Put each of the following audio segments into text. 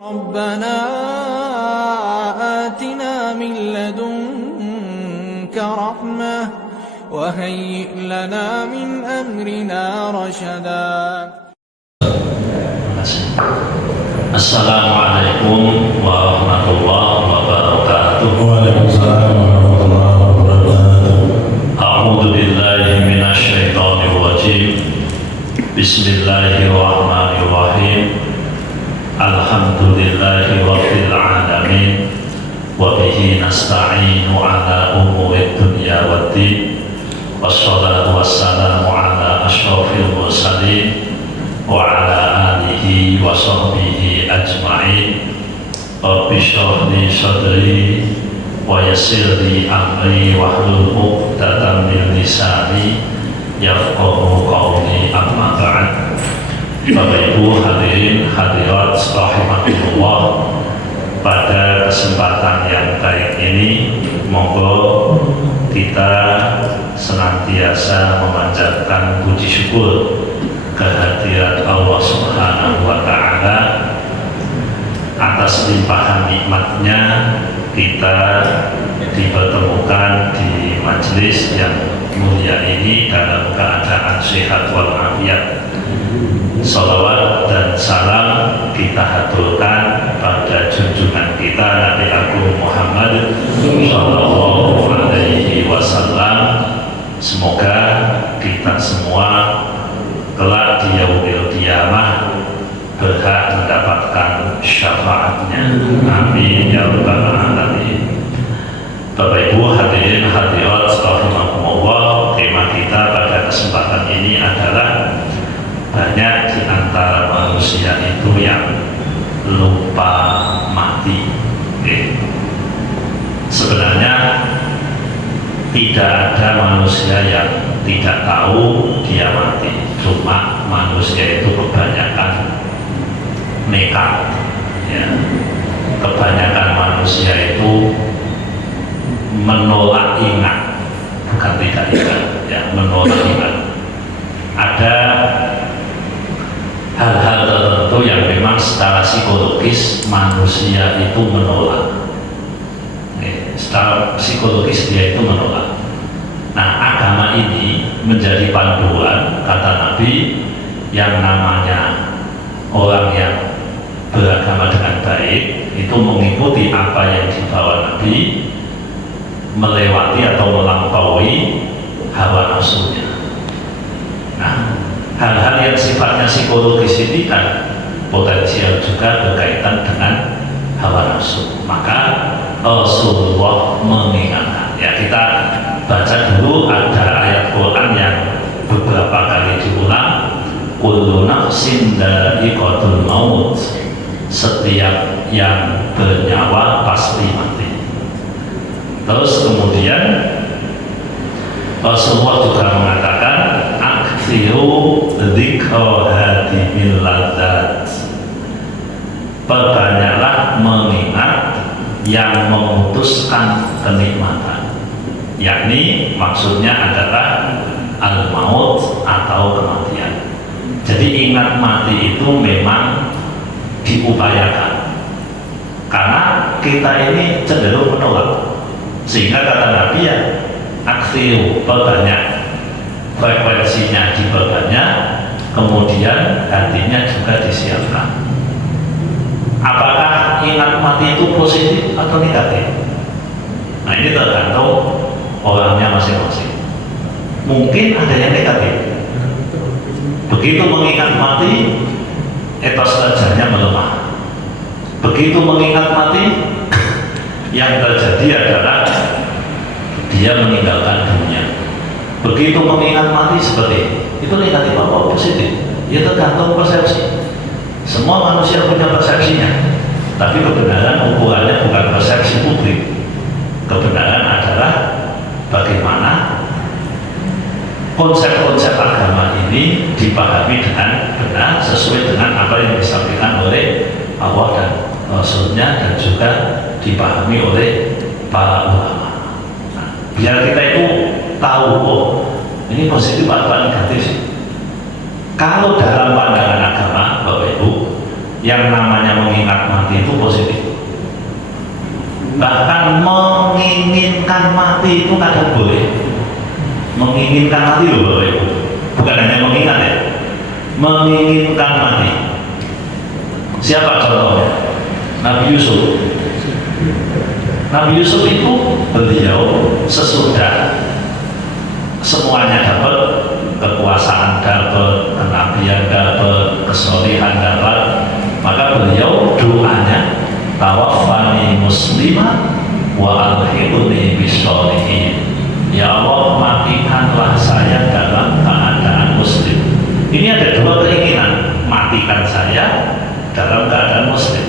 ربنا آتنا من لدنك رحمة وهيئ لنا من أمرنا رشدا. Assalamualaikum warahmatullahi wabarakatuh. Waalaikumsalam warahmatullahi wabarakatuh. A'udzu billahi minasyaitonir rajim. Bismillahirrahmanirrahim. Alhamdulillahi rabbil alamin. Wa bihi nasta'inu ala umurid dunya waddin. Wassalatu wassalamu ala asyrafil mursalin wa ala alihi wa sahbihi ajma'in. Rabbi shrah li sadri wa yassir li amri wahlul 'uqdatam min lisani yafqahu qawli, amma ba'd. Bapak Ibu hadirin hadirat rahimakumullah, pada kesempatan yang baik ini monggo kita senantiasa memanjatkan puji syukur kehadirat Allah Subhanahu wa Ta'ala atas limpahan nikmatnya kita dipertemukan di majelis yang mulia ini dalam keadaan sehat walafiat. Salawat dan salam kita haturkan pada junjungan kita Nabi Agung Muhammad Sallallahu Alaihi Wasallam. Semoga kita semua kelak di yaumil qiyamah berhak mendapatkan syafaatnya. Amin ya rabbal alamin. Bapak Ibu hadirin hadirat rahimakumullah, tema kita pada kesempatan ini adalah banyak di antara manusia itu yang lupa mati. Sebenarnya tidak ada manusia yang tidak tahu dia mati, cuma manusia itu kebanyakan nekat, ya. Kebanyakan manusia itu menolak ingat, bukan tidak ingat, ya, menolak ingat. Ada hal-hal tertentu yang memang secara psikologis manusia itu menolak. Secara psikologis dia itu menolak. Nah, agama ini menjadi panduan, kata Nabi, yang namanya orang yang beragama dengan baik itu mengikuti apa yang dibawa Nabi, melewati atau melampaui hawa nafsunya. Nah, hal-hal yang sifatnya psikologis ini kan potensial juga berkaitan dengan hawa nafsu. Maka Rasulullah mengingatkan, ya, kita baca dulu ada ayat Quran yang beberapa kali diulang, kullu nafsin dha'iqatul maut, setiap yang bernyawa pasti mati. Terus kemudian Rasulullah juga mengatakan akthiru dzikra hadimil ladzat, perbanyaklah mengingat yang memutuskan kenikmatan, yakni maksudnya adalah al-maut atau kematian. Jadi ingat mati itu memang diupayakan karena kita ini cenderung menolak, sehingga kata Nabi, ya, aksiu, perbanyak, frekuensinya diperbanyak, kemudian hatinya juga disiapkan. Apakah ingat mati itu positif atau negatif? Nah, ini tergantung orangnya masing-masing. Mungkin ada yang negatif. Begitu mengingat mati, etos kerjanya melemah. Begitu mengingat mati, yang terjadi adalah dia meninggalkan dunia. Begitu mengingat mati seperti itu negatif apa positif? Ya tergantung persepsi. Semua manusia punya persepsinya, tapi kebenaran ukurannya bukan persepsi publik. Kebenaran adalah bagaimana konsep-konsep agama ini dipahami dengan benar sesuai dengan apa yang disampaikan oleh Allah dan Rasulnya, dan juga dipahami oleh para ulama. Nah, biar kita itu tahu, oh, ini positif atau negatif sih. Kalau dalam pandangan agama, Bapak Ibu, yang namanya mengingat mati Bahkan menginginkan mati itu kadang boleh. Menginginkan mati loh Bapak Ibu, bukan hanya mengingat ya, menginginkan mati. Siapa contohnya? Nabi Yusuf. Nabi Yusuf itu beliau sesudah semuanya dapat, kekuasaan dapat, kenabian dapat, kesolehan dapat, maka beliau doanya tawaffani muslimah wa alhiqni bis-sholihin. Ya Allah, matikanlah saya dalam keadaan muslim. Ini ada dua keinginan, matikan saya dalam keadaan muslim.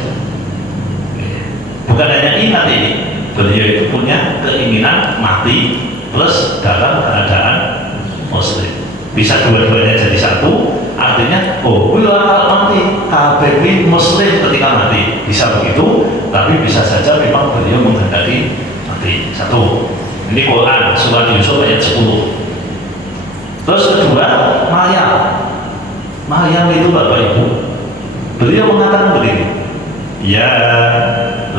Bukan hanya ingat ini, beliau itu punya keinginan mati plus dalam keadaan muslim. Bisa dua-duanya jadi satu, artinya oh kalau mati KBB muslim ketika mati, bisa begitu. Tapi bisa saja memang beliau menghendaki mati. Satu, ini Quran surat Yusuf ayat 10. Terus kedua, Maryam itu Bapak Ibu, beliau mengatakan begini, ya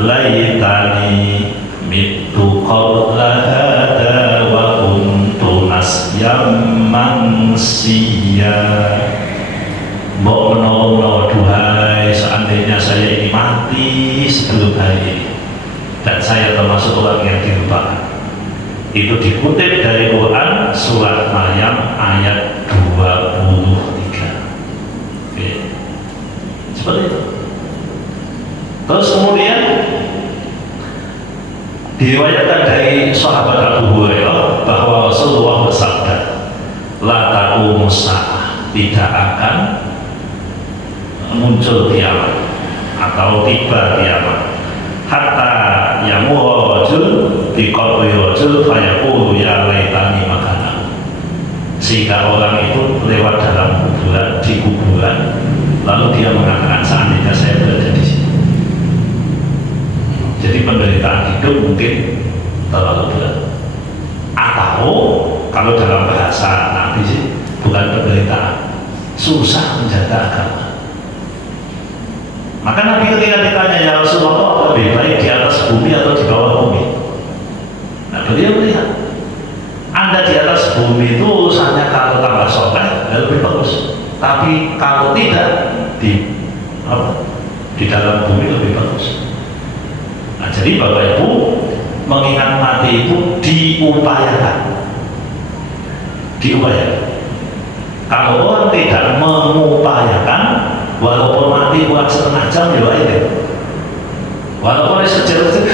laitani mitu qabla hada wa kuntu nasyam mansiya. Mbok menawa duhai seandainya saya ini mati sebelum hari ini dan saya termasuk orang yang dilupakan. Itu dikutip dari Quran surat Maryam ayat 23. Oke. Seperti itu. Terus kemudian diriwayatkan dari sahabat Abu Hurairah bahwa Rasulullah bersabda, la taqumus saah, tidak akan muncul kiamat atau tiba kiamat hatta yamur rajul di qabri rajul fayaqulu ya laitani makana, sehingga orang itu lewat dalam kuburan, di kuburan, lalu dia mengatakan seandainya saya berada di sini. Jadi penderitaan hidup mungkin terlalu berat, atau kalau dalam bahasa Nabi sih bukan penderitaan, susah menjaga agama. Maka Nabi ketika ditanya, ya Rasulullah, lebih baik di atas bumi atau di bawah bumi? Nah, beliau melihat, Anda di atas bumi itu urusannya kalau tambah soleh lebih bagus, tapi kalau tidak di dalam bumi lebih bagus. Nah, jadi Bapak Ibu, mengingat mati itu diupayakan. Kalau orang tidak mengupayakan, walaupun mati buat setengah jam ya itu, walaupun sejauh itu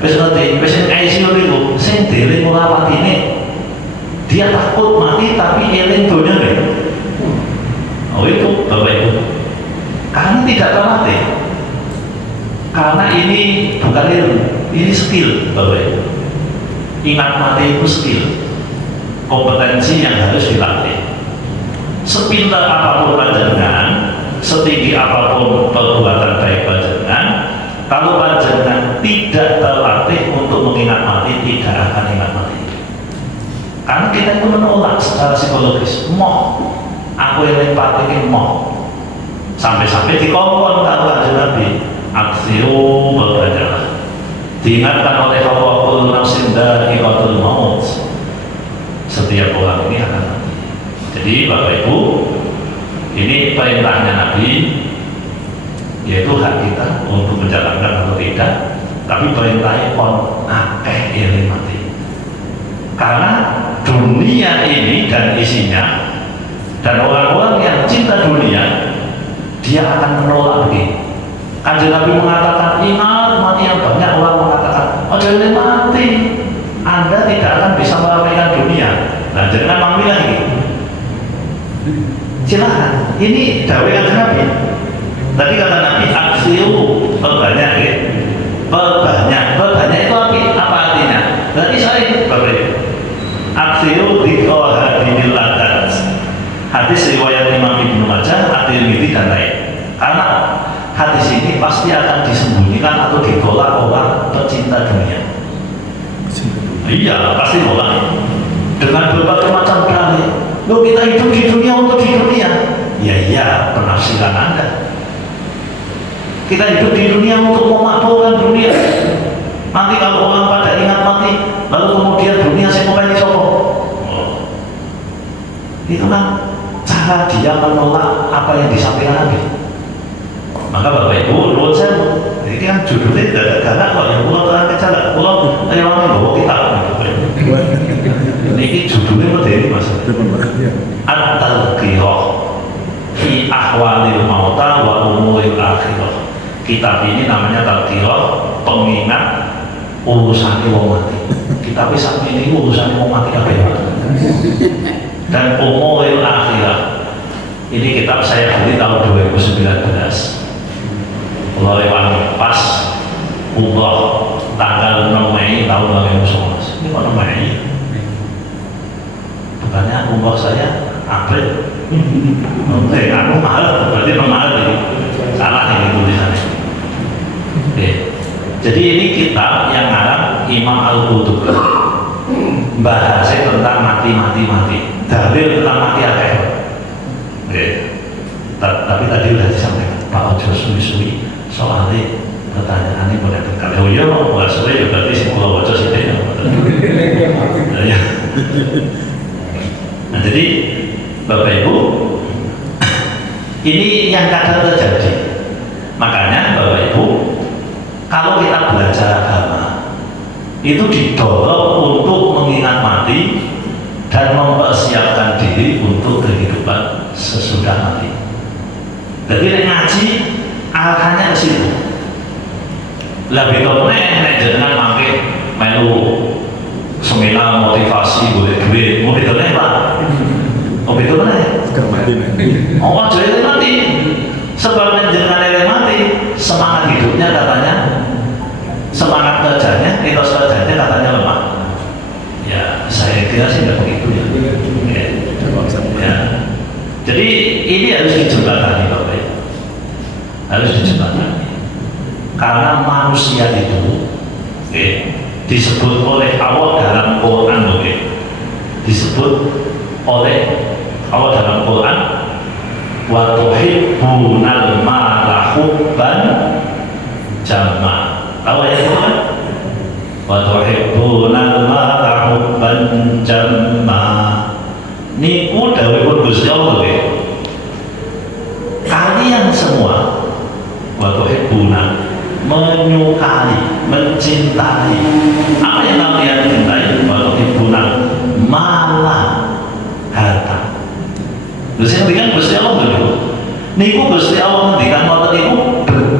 wis ICU itu sing dhewe ngulawat ini dia takut mati tapi eling donya nih. Oh itu Bapak Ibu, karena tidak terlatih, karena ini bukan ilmu, ini skill Bapak Ibu. Ingat mati itu skill, kompetensi yang harus dilatih. Sepintar apapun panjenengan, setinggi apapun perbuatan baik panjenengan, kalau panjenengan tidak terlatih untuk mengingat mati, tidak akan ingat mati. Karena kita itu menolak secara psikologis, aku yang mati ini sampai-sampai dikongkon kata kanjeng Nabi, aksiu berbanyaklah, diingatkan oleh Allah, kullu nafsin dha'iqatul maut, setiap orang ini akan mati. Jadi Bapak Ibu, ini perintahnya Nabi, yaitu hak kita untuk menjalankan atau tidak, tapi perintahnya on akeh eling mati. Karena dunia ini dan isinya, dan orang-orang yang cinta dunia, dia akan menolak begini. Kanjeng Nabi mengatakan, ingat mati, yang banyak orang mengatakan, oh jangan mati, Anda tidak akan bisa meramaikan dunia. Nah, jangan mami lagi. Silahkan, ini dawai kanjeng Nabi. Tadi kata Nabi, aksiu perbanyak ya. Perbanyak itu apa artinya? Berarti saya Bapak, aksiu dikohadinilakat. Hadis riwayat Imam Ibnu Majah, At-Tirmidzi dan lain. Karena hadis ini pasti akan disembunyikan atau ditolak orang pecinta dunia. Iya, pasti nolak dengan berbagai macam dalih. Loh, kita hidup di dunia untuk di dunia. Ya, penafsiran Anda. Kita hidup di dunia untuk memakmurkan dunia. Nanti kalau orang pada ingat mati, lalu kemudian dunia saya mau pengen sopo. Itu kan cara dia menolak apa yang disampaikan Nabi. Maka Bapak Ibu, menurut saya, ini kan judulnya tidak ada galak kok, yang pulau terang kejalan, pulau rewangi bawa kita. Ini judulnya modern mas. At-Tadhkirah fi ahwalil mauta wa umuril akhirah. Kitab ini namanya Tadhkirah, pengingat urusan wong mati. Kitab ini urusan wong mati apa ya? Dan umuril akhirah. Ini kitab saya beli tahun 2019. Kalau lewat pas umroh tanggal 6 Mei tahun 2019. Ini kok 6 Mei? Bukannya umroh saya April. Oke, aku mahal, berarti mahal ini. Salah ini tulisannya. Oke. Jadi ini kitab yang ngarang Imam Al-Qurtubi. Bahasnya tentang mati. Dalil tentang mati akeh. Oke. Tapi tadi sudah disampaikan Pak Ojo suwi-suwi soalnya pertanyaannya mulai dekat. Oh iya, nggak suwe ya berarti si Pulau Ojo sih deh. Nah jadi Bapak Ibu, ini yang kadang terjadi. Makanya Bapak Ibu, kalau kita belajar agama, itu didorong untuk mengingat mati dan mempersiapkan diri untuk kehidupan sesudah mati. Jadi ngaji arahannya ke situ. Lebih nek jangan mangke melu seminar motivasi boleh duit, mau ditoleh Pak. Oh betul nih. Oh jadi mati. Sebab jangan mati, semangat hidupnya katanya, semangat kerjanya, etos kerjanya katanya lemah. Ya saya kira sih nggak begitu ya. Ya. Jadi ini harus dijembatani Bapak. Harus dijembatani. Karena manusia itu disebut oleh Allah dalam Quran, disebut oleh Allah dalam Quran, wa tuhibbunal mala hubban jamma. Tahu ya itu kan? Wa tuhibbunal mala hubban jamma. Niku dawuhipun Gusti Allah nggih. Kalian semua wa tuhibbuna menyukai, mencintai. Apa yang kalian cintai? Wa tuhibbuna malah harta. Terus yang ngendikan Gusti Allah dulu. Niku Gusti Allah ngendikan ngoten niku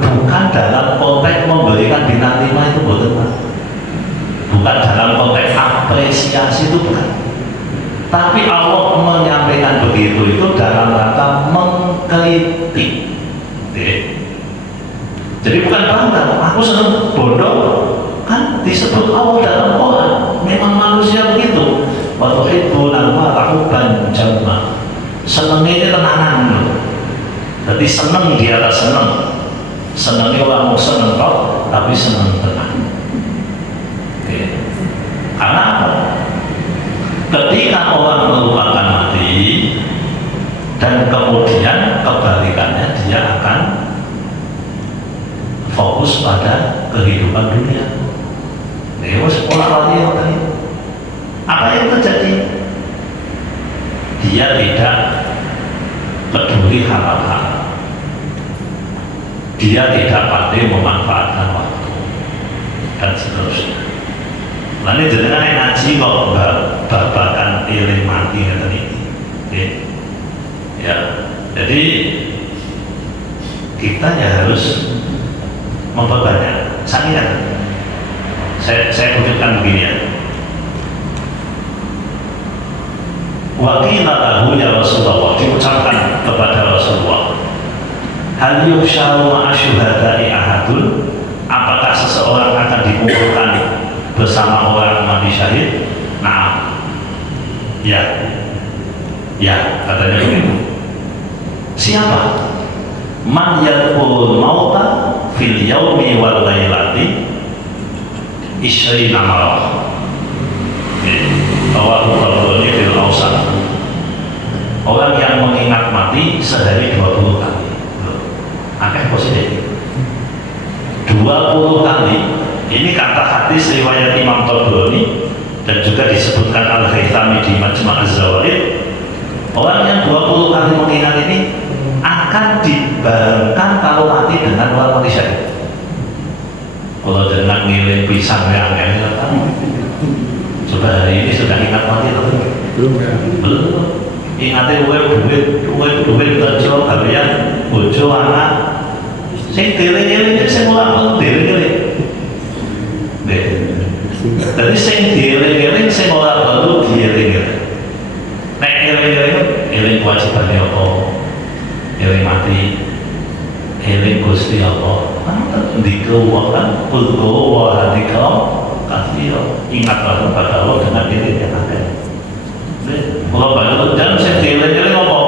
bukan dalam konteks memberikan bintang 5 itu boten Pak. Bukan dalam konteks apresiasi itu bukan. Tapi Allah menyampaikan begitu itu dalam rangka mengkritik. Jadi bukan bangga, aku senang bodoh kan disebut Allah dalam Quran. Memang manusia begitu. Waktu itu nama aku banjama. Seneng ini tenangan. Jadi seneng di atas seneng. Senengnya orang mau seneng kok, tapi seneng tenang. Oke. Karena apa? Ketika orang melupakan mati dan kemudian kebalikannya dia akan fokus pada kehidupan dunia. Sekolah lagi tadi. Apa yang terjadi? Dia tidak peduli hal-hal. Dia tidak pandai memanfaatkan waktu dan seterusnya. Lalu jenengan yang ngaji kok babakan eling mati ngeten iki. Ya, jadi kita ya harus memperbanyak. Saya wujudkan begini ya. Waqila lahu ya Rasulullah, diucapkan kepada Rasulullah, hal yuhsyaru ma'a syuhada'i ahadun, apakah seseorang akan dikumpulkan bersama orang mati syahid? Nah, ya katanya begitu. Siapa? Man yadkul mauta fil yaumi wal lailati isyrina marah. Rawahu Tabrani fil Awsat. Orang yang mengingat mati sehari 20 kali. Akeh positif. 20 kali Ini kata hadis riwayat Imam Tabrani dan juga disebutkan Al-Haythami di Majma' Az-Zawaid. Orang yang 20 kali mengingat ini akan dibarengkan kalau mati dengan orang mati syahid. Kalau dengan ngiling pisang yang coba hari ini sudah ingat mati atau belum? Belum. Ingatnya duit kerja kalian bojo anak sing dieling-eling sing ora perlu dieling-eling. Jadi sing dieling-eling sing ora perlu dieling-eling. Nek eling-eling eling kewajibane apa? Eling mati. Eling Gusti apa? Ndika kan kulku wa hadika kafir. Ingatlah kepada Allah dengan diri yang ada. Kalau banyak jangan saya dieling-eling apa?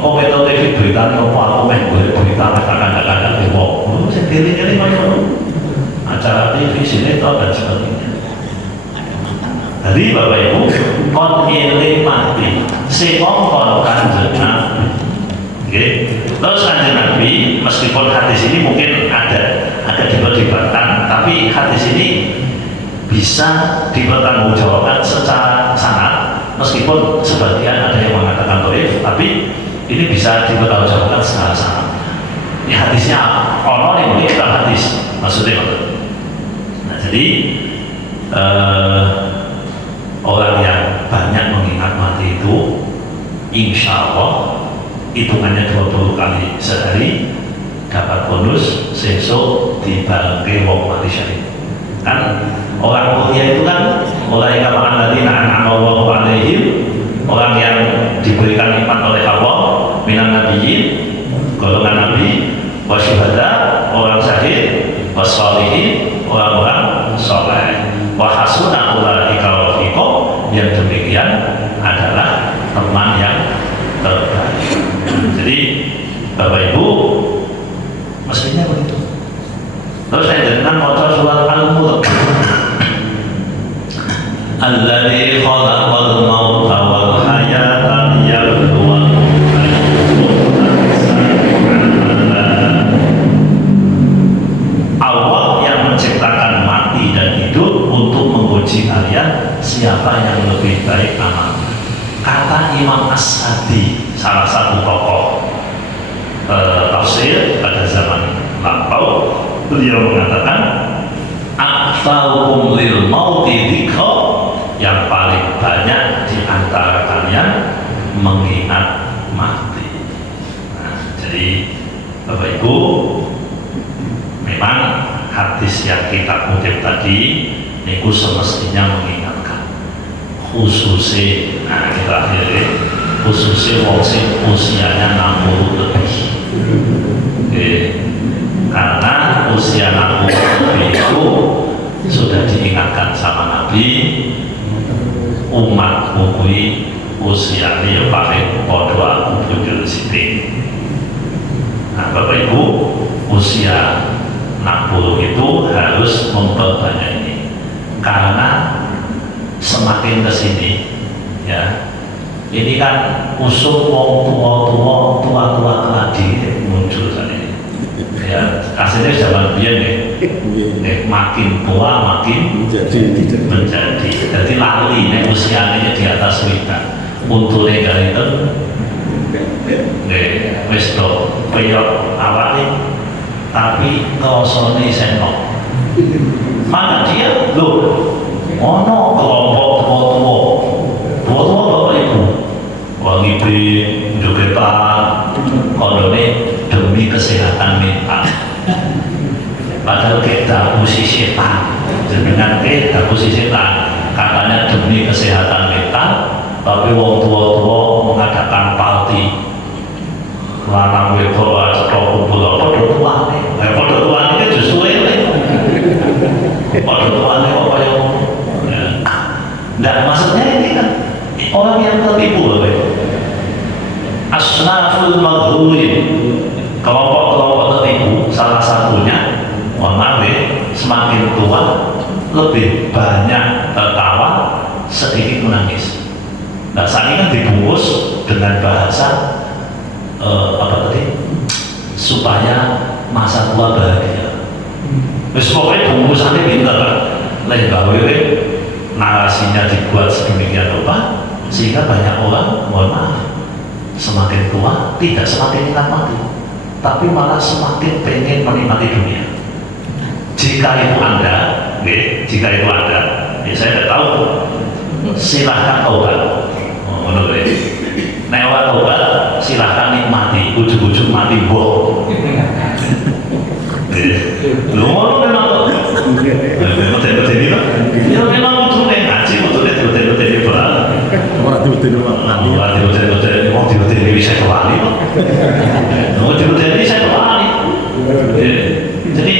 Engkau betul TV berita apa? Aku main berita kadang-kadang di wong. Saya dieling-eling apa? Acara TV sinetron dan sebagainya. Jadi Bapak Ibu, kon eling mati, sekongkon kanjeng Nabi. Terus kanjeng Nabi, meskipun hadis ini mungkin ada diperdebatkan, tapi hadis ini bisa dipertanggungjawabkan secara sanad, meskipun sebagian ada yang mengatakan dhaif, tapi ini bisa dipertanggungjawabkan secara sanad. Ini hadisnya ono nih mungkin kita hadis maksudnya. Nah jadi orang yang banyak mengingat mati itu insya Allah hitungannya 20 kali sehari dapat bonus sesuk dibarengke wong mati syahid. Kan orang mulia itu kan mulai kapan tadi na'amallahu alaihim, orang yang diberikan nikmat oleh Allah minan nabiyyin, golongan nabi, wasyuhada, orang syahid, wassalihin, orang-orang soleh, wa hasuna ulaika rafiqa, yang demikian adalah teman yang terbaik. Jadi Bapak Ibu mestinya begitu. Terus saya dengar baca surat Al-Mulk. Alladzi khalaqal mauta wal hayata liyabluwakum Allah yang menciptakan mati dan hidup untuk menguji kalian siapa yang lebih baik amalnya. Kata Imam As-Sadi, salah satu tokoh tafsir pada zaman lampau, beliau mengatakan aktsaukum lil mauti dzikra, yang paling banyak di antara kalian mengingat mati. Nah, jadi Bapak Ibu, memang hadis yang kita kutip tadi itu semestinya mengingatkan khususnya, nah kita akhirnya khususnya wong sing usianya 60 lebih. Karena usia 60 lebih itu sudah diingatkan sama Nabi, umat bukui usia dia paling podo aku bujur sithik. Nah Bapak Ibu, usia 60 itu harus memperbanyak ini, karena semakin kesini ya, ini kan usul wong tua keladi muncul saat ini. Ya, aslinya zaman biyen nih, makin tua makin menjadi. Jadi lali nih usianya di atas wita. Untune kali itu, wis do peyok awake, tapi krasane senok. Mana dia? Loh, ono kelompok tua Bapak Ibu. Wong ibu jogetan kondone demi kesehatan mental. Padahal kita musisi setan, dengan kita musisi setan, katanya demi kesehatan mental, tapi wong tua mengadakan party, lanang wedok atau kumpul pada tuane justru pada tuane apa yang tidak, maksudnya ini kan orang yang tertipu asnaful maghrurin, kelompok tertipu. Salah satunya semakin tua lebih banyak tertawa, sedikit menangis. Nah saat ini kan dibungkus dengan bahasa apa tadi, supaya masa tua bahagia. Wis pokoknya bungkusannya pinter lah. Lain gawe narasinya dibuat sedemikian rupa sehingga banyak orang, mohon maaf, semakin tua tidak semakin ingat mati, tapi malah semakin pengen menikmati dunia. Jika itu Anda, jika itu Anda, ya saya tidak tahu, silahkan taubat. Menurut saya, nek ora taubat, silahkan nikmati, ujung-ujung mati boh. Lu mau memang betul-betul ya memang betul ngaji, betul-betul itu berat. Orang tiba-tiba nanti. Orang tiba-tiba mau tiba-tiba bisa kembali, mau tiba-tiba bisa kembali. Jadi,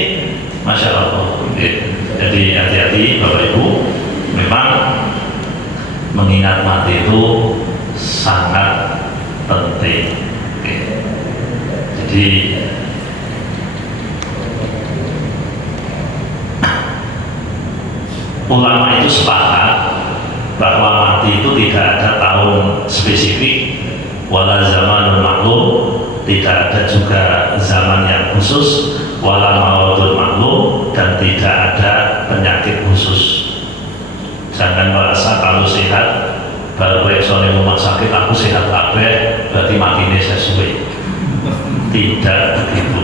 masya Allah. Jadi hati-hati Bapak Ibu, memang mengingat mati itu sangat penting. Jadi ulama itu sepakat bahwa mati itu tidak ada tahun spesifik, wala zamanun maklum, tidak ada juga zaman yang khusus, wala mautun maklum, dan tidak ada penyakit khusus. Jangan merasa kalau sehat baru soalnya rumah sakit aku sehat kabeh berarti matinya sesuai. Tidak begitu.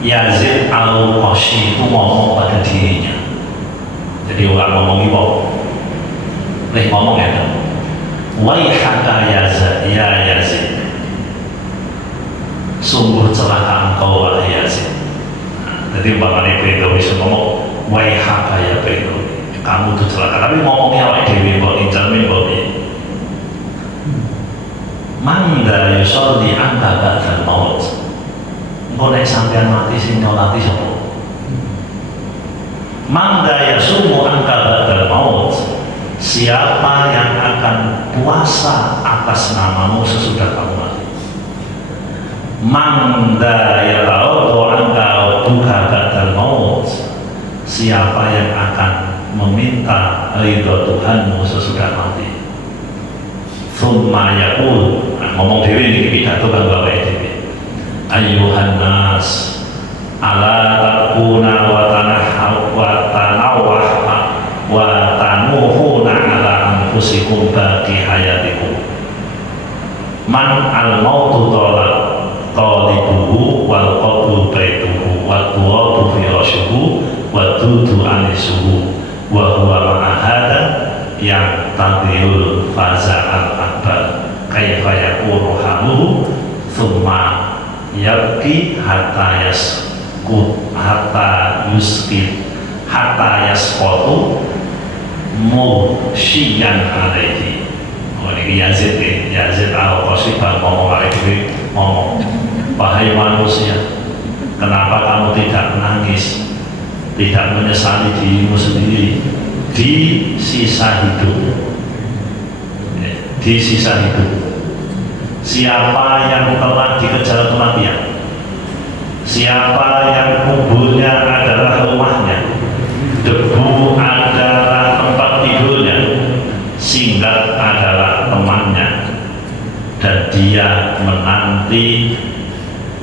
Yazid al-Qashi itu ngomong pada dirinya. Jadi orang ngomong itu, ngomong ya, waihaka ya Yazid, sungguh celaka engkau wahai Yazid. Jadi umpamanya Pedro bisa ngomong, waihaka ya Pedro, kamu tuh celaka. Tapi ngomongnya awake dhewe kok incermin kok piye? Mangga yusolli anta ba'dal maut. Engko nek sampean mati sing nyolati sapa? Mangga yasumu angka ba'dal maut, siapa yang akan puasa atas namamu sesudah kamu mati? Mangga yaraudu angka duka ba'dal maut, siapa yang akan meminta ridho Tuhanmu sesudah mati? Thumma yaqul, ngomong dewe ini pidato kan bawa dewe, ayyuhan nas ala takuna wa tanawah wa tanuhuna ala anfusikum baqi hayatikum. Man al mautu talibuhu wal qabru baituhu wa tuwabu firashuhu wa dudu anisuhu wa huwa ma'ahada yang tadiyul faza'al akbar kaifa yakunu haluhu thumma yabki hatta yasqatu musyian alaihi. Ini Yazid al-Qashi ngomong alaihi, ngomong, wahai manusia, kenapa kamu tidak menangis, tidak menyesali dirimu sendiri di sisa hidup? Di sisa hidup, siapa yang telah dikejar kematian, siapa yang kuburnya adalah rumahnya, debu adalah tempat tidurnya, singgat adalah temannya, dan dia menanti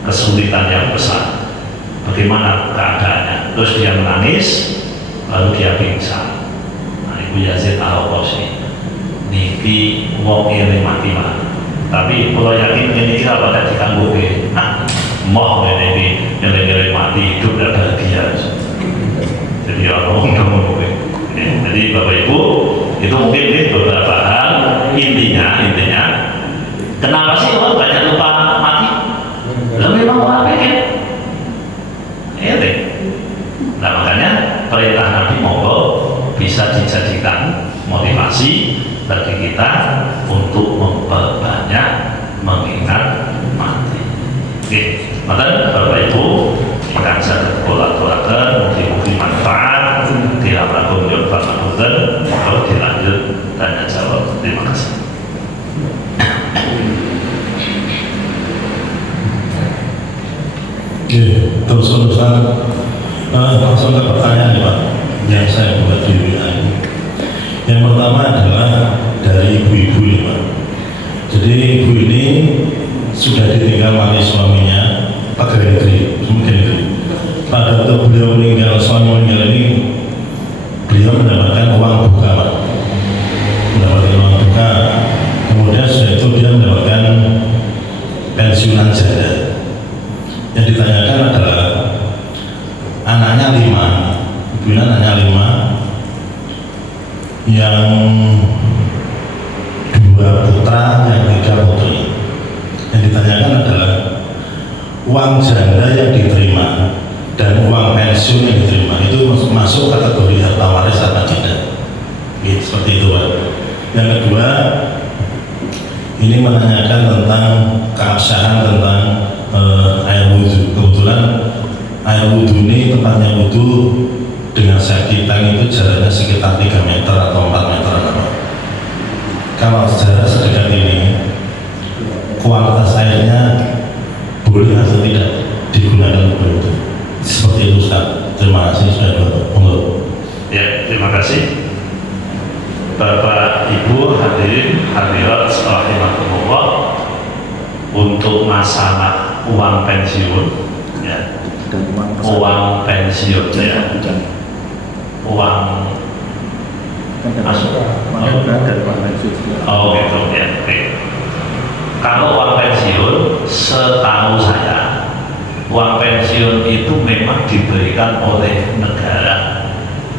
kesulitan yang besar. Bagaimana keadaannya? Terus dia menangis, lalu dia pingsan. Nah, Ibu Yazid al-Qashi niki wong ini mati mana? Tapi kalau yakin ini kita pada diganggu ke, mau ini nilai-nilai mati hidup dan bahagia. Jadi orang ngomong. Jadi Bapak Ibu, itu mungkin ini beberapa hal. Intinya, kenapa sih orang banyak lupa mati? Lalu memang orang pengen. Nah makanya perintah Nabi monggo bisa dijadikan motivasi bagi kita untuk memperbanyak mengingat mati. Oke, maka Bapak Ibu kita bisa kolaborasi, mungkin manfaat, tidak lakukan jawaban lakukan, kalau dilanjut tanya jawab. Terima kasih. Oke, terus-terusan langsung ke pertanyaan ya Pak, yang saya buat di WA ini. Yang pertama adalah dari ibu-ibu ya Pak. Jadi ibu ini sudah ditinggal mati suaminya, Pak Hendri, mungkin itu. Pada waktu beliau meninggal, suami meninggal ini, beliau mendapatkan uang buka, Pak. Mendapatkan uang buka. Kemudian setelah itu dia mendapatkan pensiunan janda. Yang ditanyakan adalah anaknya 5, ibunya anaknya 5, yang 2 putra, yang 3 putri. Yang ditanyakan adalah uang janda yang diterima dan uang pensiun yang diterima itu masuk kategori harta waris atau tidak? Gitu, seperti itu, Pak. Yang kedua, ini menanyakan tentang keabsahan tentang air wudhu. Kebetulan air wudhu ini, tempatnya wudhu dengan septic tank itu jaraknya sekitar 3 meter atau 4 meter, Pak. Kalau jarak sedekat ini, kualitas airnya boleh atau tidak digunakan untuk itu? Seperti itu, Ustaz. Terima kasih sudah bertemu. Ya, terima kasih. Bapak, Ibu, hadirin, hadirat, rahimahumullah, untuk masalah uang pensiun, ya, uang pensiun, ya, uang masuk, oh gitu, ya, oke. Kalau uang pensiun, setahu saya, uang pensiun itu memang diberikan oleh negara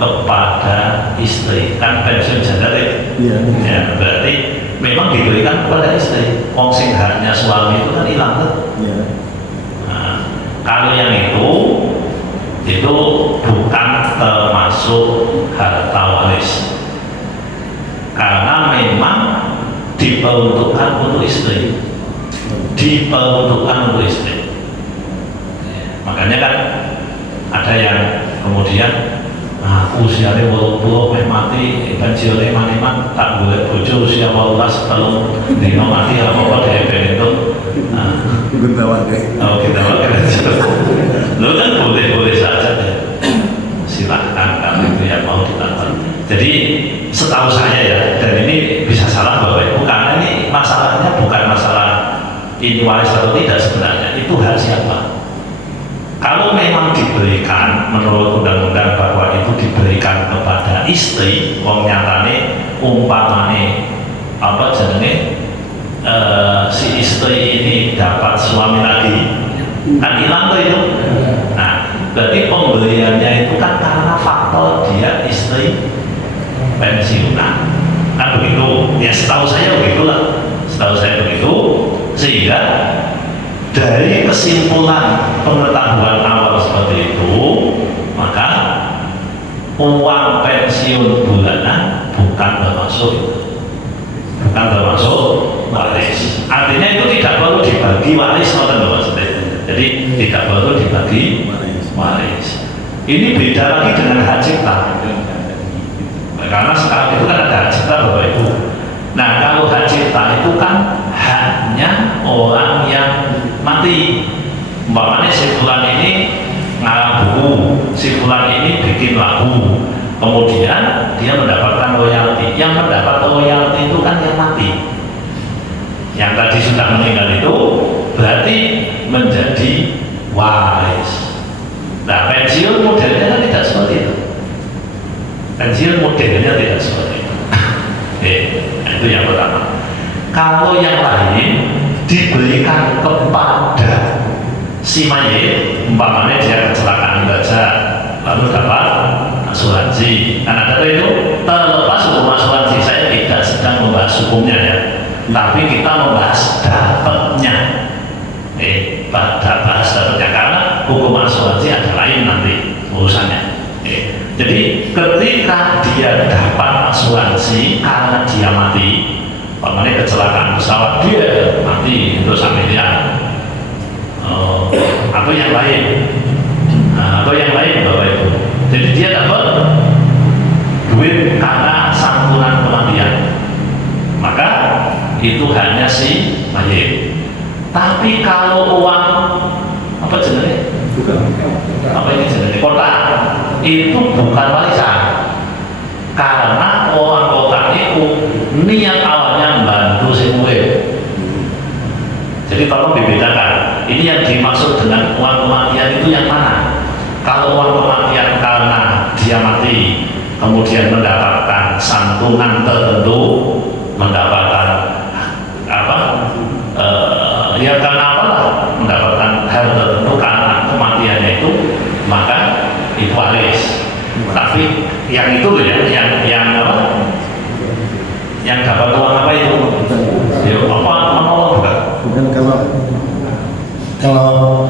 kepada istri, kan pensiun janda ya, berarti memang diberikan kepada istri. Wong sing haknya suami itu kan hilang kan? Nah, kalau yang itu bukan termasuk harta waris, karena memang diperuntukkan untuk istri, makanya kan ada yang kemudian usianya 20 mati, pensiunnya maniman tak boleh bojo usia 18 kalau dino mati apa-apa dari bentuk. Kita wakai. Oh, kita wakai. Lo kan boleh saja deh. Silahkan kalau itu yang mau ditonton. Jadi setahu saya ya, dan ini bisa salah Bapak Ibu, karena ini masalahnya bukan masalah ini waris atau tidak sebenarnya, itu hak siapa. Kalau memang diberikan menurut undang-undang bahwa itu diberikan kepada istri, wong nyatane umpamane apa jenenge si istri ini dapat suami lagi, kan hilang tuh itu. Nah, berarti pembeliannya itu kan karena faktor dia istri pensiunan, kan begitu. Ya setahu saya begitulah, sehingga dari kesimpulan pengetahuan awal seperti itu, maka uang pensiun bulanan bukan termasuk waris. Artinya itu tidak perlu dibagi waris, jadi tidak perlu dibagi waris. Ini beda lagi dengan hak cipta, karena sekarang itu kan ada hak cipta Bapak Ibu. Nah, kalau hak cipta itu kan haknya orang yang mati. Umpamanya si fulan ini ngarang buku, si fulan ini bikin lagu, kemudian dia mendapatkan royalti. Yang mendapat royalti itu kan yang mati, yang tadi sudah meninggal itu berarti menjadi waris. Nah, pensiun modelnya kan tidak seperti itu. Itu yang pertama. Kalau yang lain diberikan kepada si mayit, umpamanya dia kecelakaan baja lalu dapat asuransi, kan ada itu terlepas hukum asuransi. Saya tidak sedang membahas hukumnya ya, tapi kita membahas dapatnya. Karena hukum asuransi ada lain nanti urusannya. Jadi ketika dia dapat asuransi karena dia mati, umpamanya kecelakaan pesawat dia mati itu sampai dia atau yang lain, Bapak Ibu. Jadi dia dapat duit karena santunan kematian, maka itu hanya si mayit. Tapi kalau uang apa jenisnya? Kota itu bukan warisan, karena orang kota itu niat awalnya membantu si murid. Jadi tolong dibedakan, ini yang dimaksud dengan uang kematian itu yang mana? Kalau uang kematian karena dia mati kemudian mendapatkan santunan tertentu, mendapatkan apa? Ya karena apalah mendapatkan hal tertentu karena kematiannya itu, maka itu waris. Tapi yang itu loh ya, yang apa? Yang dapat uang apa itu? Ya apa menolong bukan? Bukan Kalau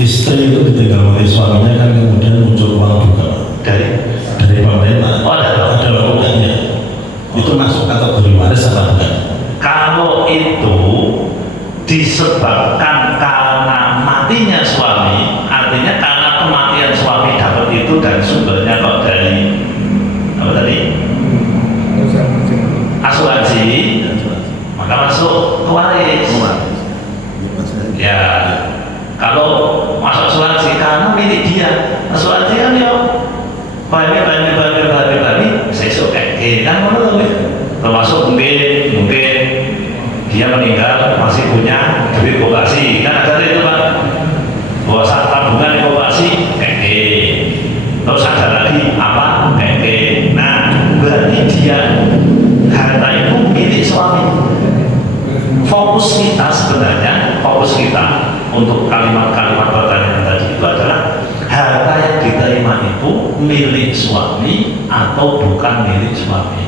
istri itu ditinggal oleh suaminya kan kemudian muncul uang juga Dari pemerintah. Oh, ada uangnya. Itu masuk kategori waris atau bukan? kalau itu disebabkan karena matinya suami, artinya karena kematian suami dapat itu dan sumbernya kok dari apa tadi? Asuransi, maka masuk ke waris. Ya, kalau masuk asuransi karena milik dia, asuransi kan ya bagi, saya suka kan mana termasuk mungkin dia meninggal masih punya duit koperasi, kan ada itu Pak, bahwa saat tabungan di koperasi terus ada lagi apa nah berarti dia harta itu milik suami. Fokus kita sebenarnya, untuk kalimat-kalimat pertanyaan tadi itu adalah harta yang diterima itu milik suami atau bukan milik suami.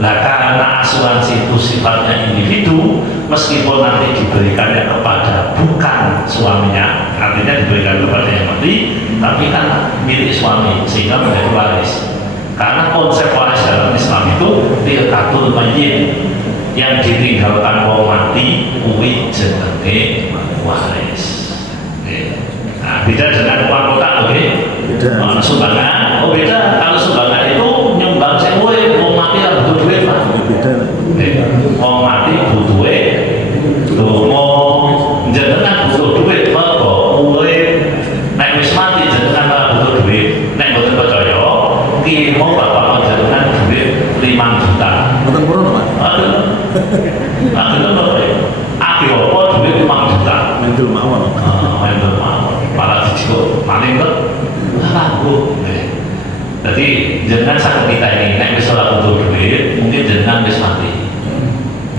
Nah karena asuransi itu sifatnya individu, meskipun nanti diberikannya kepada bukan suaminya, artinya diberikan kepada yang mati, tapi kan milik suami sehingga menjadi waris. Karena konsep waris dalam Islam itu tilkatul mayyit, yang ditinggalkan wong mati kuwi jenenge waris. Nah, beda dengan uang kotak, oke? Beda. Sumbangan, beda. Kalau sumbangan itu nyumbang sing urip, wong mati lah butuh duit, Pak. Beda. Wong mati butuh duit. Dongo jenengan butuh duit, mergo urip nek wis mati jenengan ora butuh duit. Nek mboten percaya, ki mau bapak jenengan duit 5 juta. Mboten purun, Pak. Aduh, apa ya? Aki apa duit 5 juta? Mendel mawon. Mendel mawon. Malah dijiko maling kok. Laku. Jadi jangan sakit kita ini, nek wis ora butuh duit, mungkin jangan wis mati.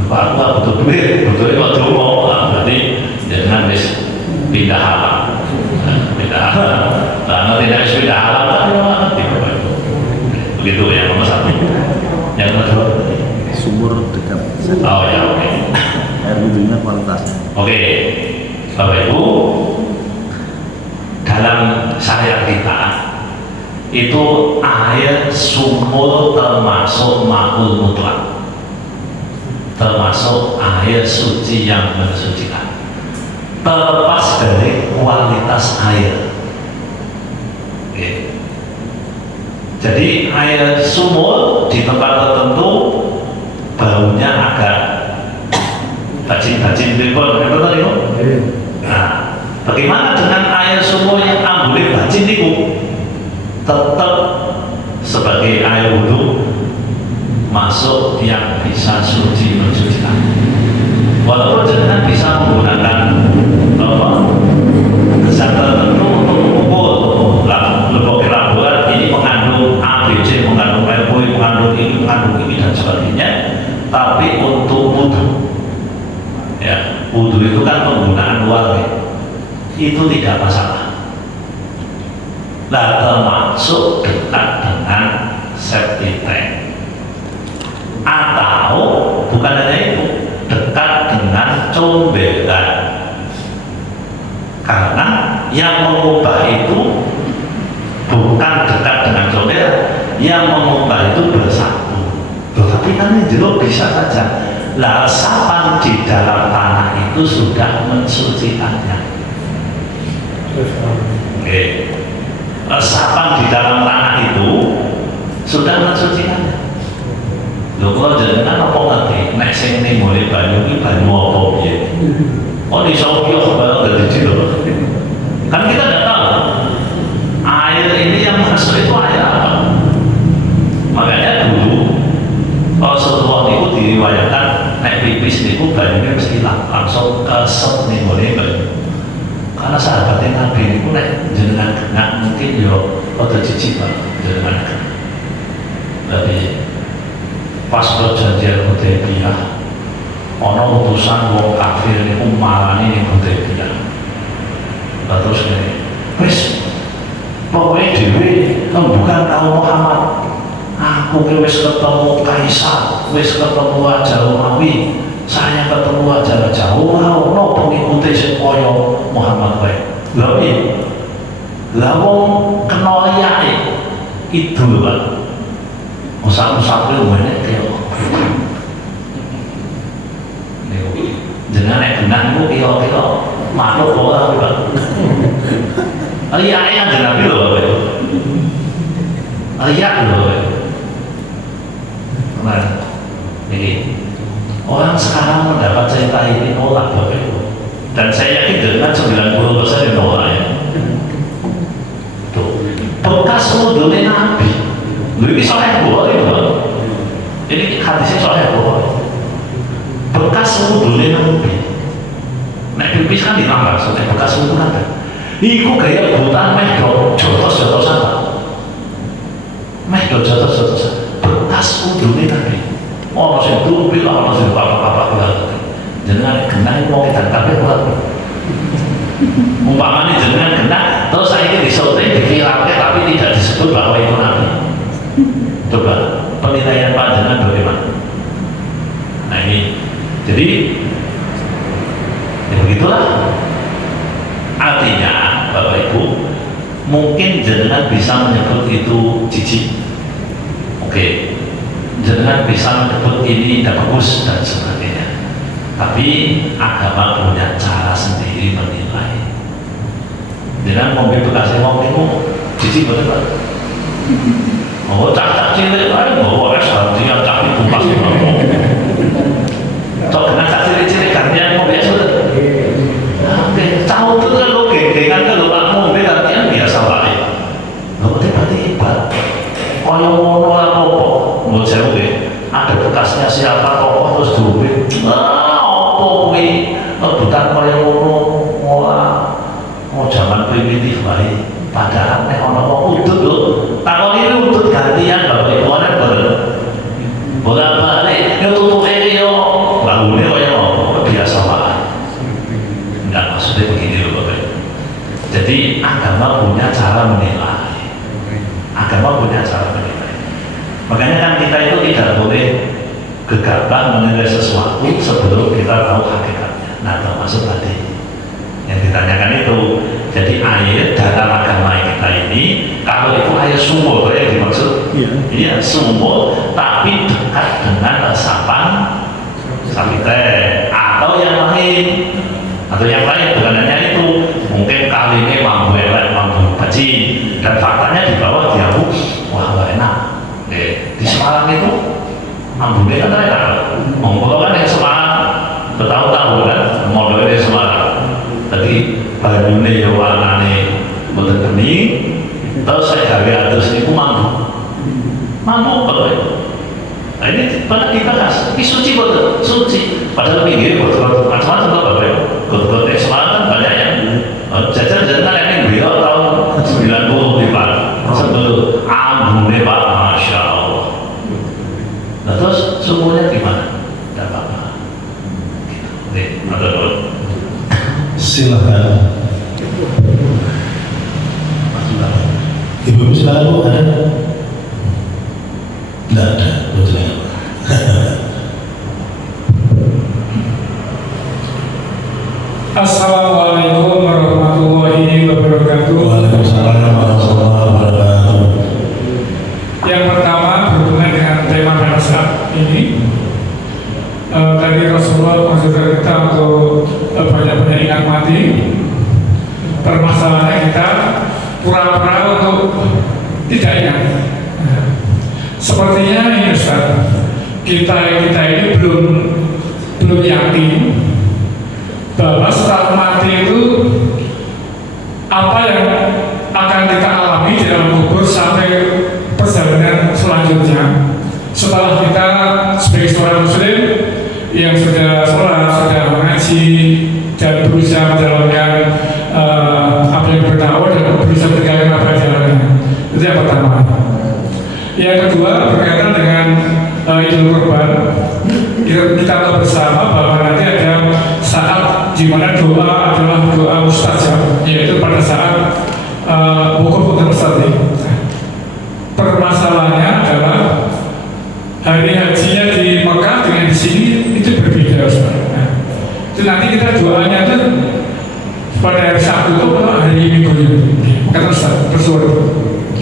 Pak aku butuh duit, butuh kok dongo, berarti jangan wis pindah alam. Pindah alam. Karena tidak wis pindah alam kan begitu ya, nomor 1. Yang kedua Sumur dekat. oh ya, oke. Air wudhunya kualitas. Oke, Bapak Ibu, dalam syariat kita itu air sumur termasuk ma'ul mutlak, termasuk air suci yang mensucikan, terlepas dari kualitas air. Oke. Jadi air sumur di tempat tertentu baunya agak bajing-bajing timbul, itu tadi kok. Nah, bagaimana dengan air sumur yang ambune bajing itu? Tetap sebagai air wudhu masuk yang bisa suci mensucikan. Walaupun jangan bisa menggunakan zat tertentu untuk mengukur lembaga laboratorium ini mengandung A, B, C, mengandung merkuri, mengandung ini dan sebagainya. Tapi untuk wudhu, ya wudhu itu kan penggunaan luar, ya. Itu tidak masalah. Nah, termasuk dekat dengan septic tank, atau bukan hanya itu, dekat dengan comberan. Karena yang mengubah itu bukan dekat dengan comberan, yang mengubah itu bersatu. Tapi kan ini juga bisa saja. Lah, resapan di dalam tanah itu sudah mensucikannya. Oke. Resapan di dalam tanah itu sudah mensucikannya. Lho kalau jenengan apa ngerti nek sing ning ngene banyu iki banyu apa piye? Oh iso piye barang dari jero. Kan kita tidak tahu air ini yang masuk itu air apa. Makanya dulu Rasulullah itu diriwayatkan nek pipis niku banyune mesti langsung kesep ning ngene banyu. Karena karena sahabatnya Nabi ini pun jenengan genah mungkin yo rada jijik Pak jenengan genah. Jadi pas perjanjian Hudaybiyah ana utusan wong kafir niku marani ning Hudaybiyah. Terus ngene, wis pokoke dhewe bukan kaum Muhammad. Aku wis ketemu Kaisar, wis ketemu Raja Romawi, saya ketemu Raja ora ono pengikute sing kaya Muhammad wae. Lha piye? Lah wong kena liyane itu Pak. Usah-usah ngene kaya jangan naik genah itu kira-kira makhluk orang Pak. Lihat yang Nabi loh Pak. Lihat loh Pak. Nah, ini orang sekarang mendapat cerita ini nolak Bapak Ibu. Dan saya yakin dengan 90% nolak ya. Tuh, bekas wudhunya Nabi. Ini soalnya boleh Pak. Ini hadisnya soalnya boleh. Bekas wudhunya Nabi. Nek pipis kan ditambah, soalnya bekas wudhu Nabi. Iku gaya butan meh do jotos-jotosan. Meh do jotos-jotosan. Bekas wudhunya Nabi. Ono sing dupi lah, ono sing apa-apa lah. Jenengan genah mau kita kabeh ora. Umpamane jenengan genah, terus saiki disoting dikirake tapi tidak disebut bahwa itu Nabi. Coba penilaian panjenengan bagaimana? Nah ini, jadi ya begitulah. Artinya Bapak Ibu, mungkin jenengan bisa menyebut itu jijik, oke, jenengan bisa menyebut ini tidak bagus dan sebagainya. Tapi agama punya cara sendiri menilai. Jenengan mobil bekasnya wong niku jijik betul Pak. Oh, cacak cilik ae bawa es artinya cak itu pasti ngomong. Tok kena cak cilik-cilik gantian mobil es betul. Oke, tahu tuh kan lo gengan kan lo makmum dia gantian biasa wae. Lo tiba-tiba kaya ngono apa mau jauh ada bekasnya siapa tokoh terus duwe. Apa kuwi bukan kaya ngono mau zaman primitif wae. Padahal nek ana wong udut lho, takon iki udut gantian Bapak Ibu ana boten. Bolak-balik yo tutuke yo bangunne kaya biasa wae. Enggak maksudnya begini loh Bapak. Jadi agama punya cara menilai. Agama punya cara menilai. Makanya kan kita itu tidak boleh gegabah menilai sesuatu sebelum kita tahu hakikatnya. Nah, termasuk tadi yang ditanyakan itu. Jadi air dalam agama kita ini, kalau itu air sumur, yang dimaksud, iya sumur, tapi dekat dengan resapan sapi teh atau yang lain, bukan hanya itu, mungkin kali ini mampu elek, mampu baji, dan faktanya di bawah dia wah nggak enak. Di Semarang itu mampunya kan enak, monggo kan yang Semarang bertahun-tahun kan, modalnya di Semarang. Tadi bajunya ya warnanya betul bening, terus saya gawe atus ini mampu kalau itu. Nah ini pernah kita kasih, ini suci betul, suci. Padahal pinggir betul macam-macam tuh Bapak Ibu. Kot-kot Semarang kan banyak yang jajan-jajan yang beliau tahun 90 di Pak. Sebelum ambune Pak, Masya Allah. Nah terus sumurnya gimana? Tidak apa-apa. Nih, ada Silahkan. Ibu silakan Bu, ada? Tidak ada, betul ya. Assalamualaikum warahmatullahi wabarakatuh. Waalaikumsalam warahmatullahi wabarakatuh. Yang pertama berhubungan dengan tema pada saat ini. Tadi Rasulullah mengajarkan kita untuk banyak-banyak ingat mati. Permasalahannya kita pura-pura untuk tidak ingat. Sepertinya ini Ustaz, kita ini belum yakin bahwa setelah mati itu apa yang akan kita alami di dalam kubur sampai perjalanan selanjutnya. Setelah kita sebagai seorang muslim yang sudah sholat, sudah mengaji dan berusaha menjalankan Itu yang pertama. Yang kedua berkaitan dengan Idul Kurban. Kita tahu bersama bahwa nanti ada saat di mana doa adalah doa mustajab, yaitu pada saat wukuf untuk mustaqim. Permasalahannya adalah hari hajinya di Mekah dengan di sini itu berbeda, Ustaz. Nah, itu nanti kita doanya itu pada hari Sabtu itu hari Minggu ini. Kata Ustaz, bersuara.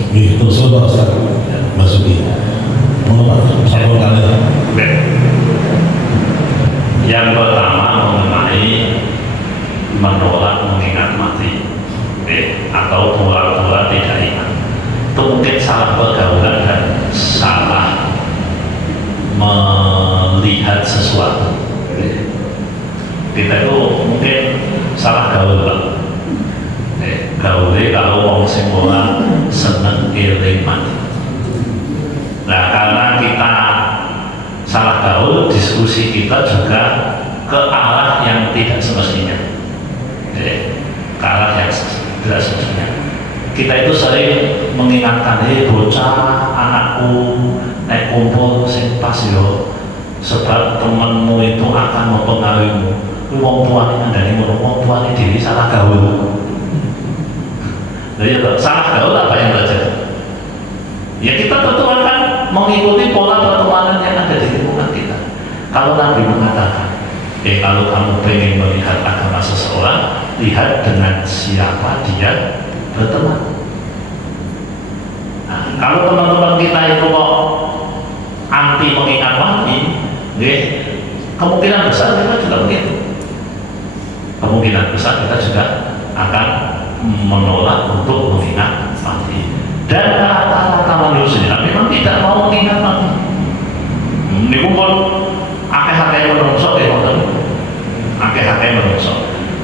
Itu sudah Ustaz Basuki. Satu kali. Yang pertama mengenai menolak mengingat mati, atau pura-pura tidak ingat. Itu mungkin salah pergaulan dan salah melihat sesuatu. Kita itu mungkin salah gaul, Pak. Gaulnya kalau wong sing ora seneng eling mati. Nah, karena kita salah gaul, diskusi kita juga ke arah yang tidak semestinya. Ke arah yang tidak semestinya. Kita itu sering mengingatkan, bocah, anakku, naik kumpul sing pas yo, sebab temanmu itu akan mempengaruhimu. Wong tuane ngandani ngono, wong tuane dhewe salah gaul. Jadi salah gaul apa yang terjadi? Ya kita tentu akan mengikuti pola pertemanan yang ada di lingkungan kita. Kalau Nabi mengatakan, kalau kamu ingin melihat agama seseorang, lihat dengan siapa dia berteman. Nah, kalau teman-teman kita itu kok anti mengingat mati, kemungkinan besar kita juga begitu. Kemungkinan besar kita juga akan menolak untuk mengingat mati. Dan rata-rata manusia memang tidak mau mengingat mati. Ini pun akeh-akeh menungsok ya, akeh-akeh menungsok.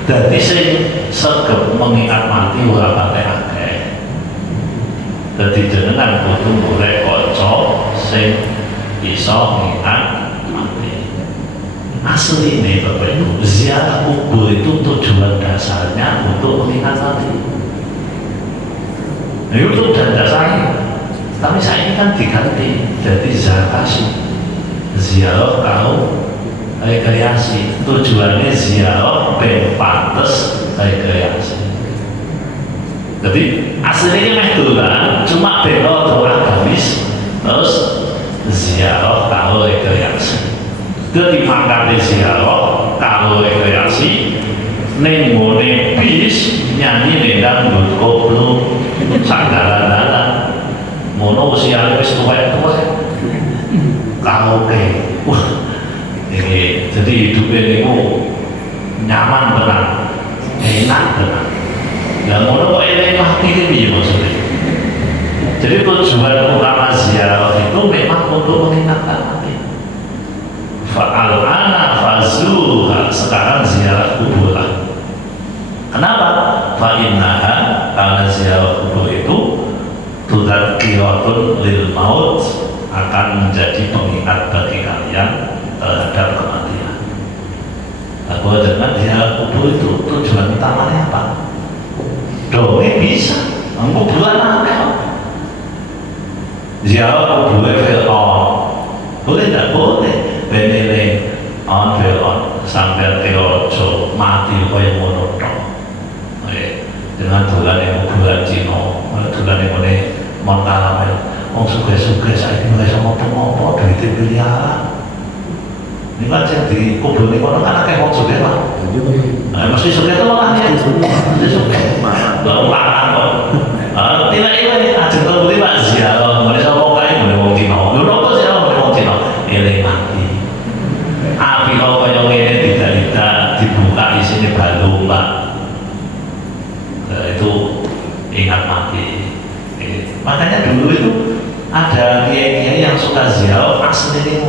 Jadi sing segep mengingat mati ora pate akeh. Jadi jenengan kudu golek kanca sing iso mengingat mati. Asli ini Bapak Ibu, ziarah kubur itu tujuan dasarnya untuk mengingat mati. Itu dan dasarnya, tapi saya ini kan diganti jadi zakasi, ziarah kaum rekreasi. Tujuannya ziarah ben pantes rekreasi. Jadi aslinya meh dolan, cuma beda doa agamis, terus ziarah kaum rekreasi. Jadi mangkate ziarah kaum rekreasi, ning ngone bis nyanyi nendang nggon koplo sanggalan-dalan mono usiane wis tuwek-tuwek karaoke. Wah, ini jadi hidupnya niku nyaman tenang, enak tenang. Lah mono kok eling mati iki piye maksudnya? Jadi tujuan utama ziarah itu memang untuk mengingatkan mati. Fa'al-ana fazuha, sekarang ziarah kubur. Kenapa? Fa'innaha, karena ziarah kubur itu tudzakiratun lil maut, akan menjadi pengingat bagi kalian terhadap kematian. Bahwa dengan ziarah kubur itu tujuan utamanya apa? Dongeng bisa, kuburan apa? Ziarah kubur Fir'aun, boleh tidak? Boleh. Benele on Fir'aun sampai teojo mati kaya ngono tok. Dengan dolan yang kuburan Cina, dolan yang mana Montaramel, orang suge-suge saya ini nggak sama pengopo, duitnya miliaran. Ini kan yang di kubur ini kono kan kayak orang suge lah. Masih suge itu malah ya, masih suge. Baru makan kok. Tidak ini aja tahu beli pak ziarah, mana sama kayak mana orang Cina. Dulu apa ziarah mana orang Cina? Ini mati. Api kalau kayak ini tidak dibuka isinya balung pak. Itu ingat mati. Makanya dulu itu ada kiai-kiai yang suka ziarah asli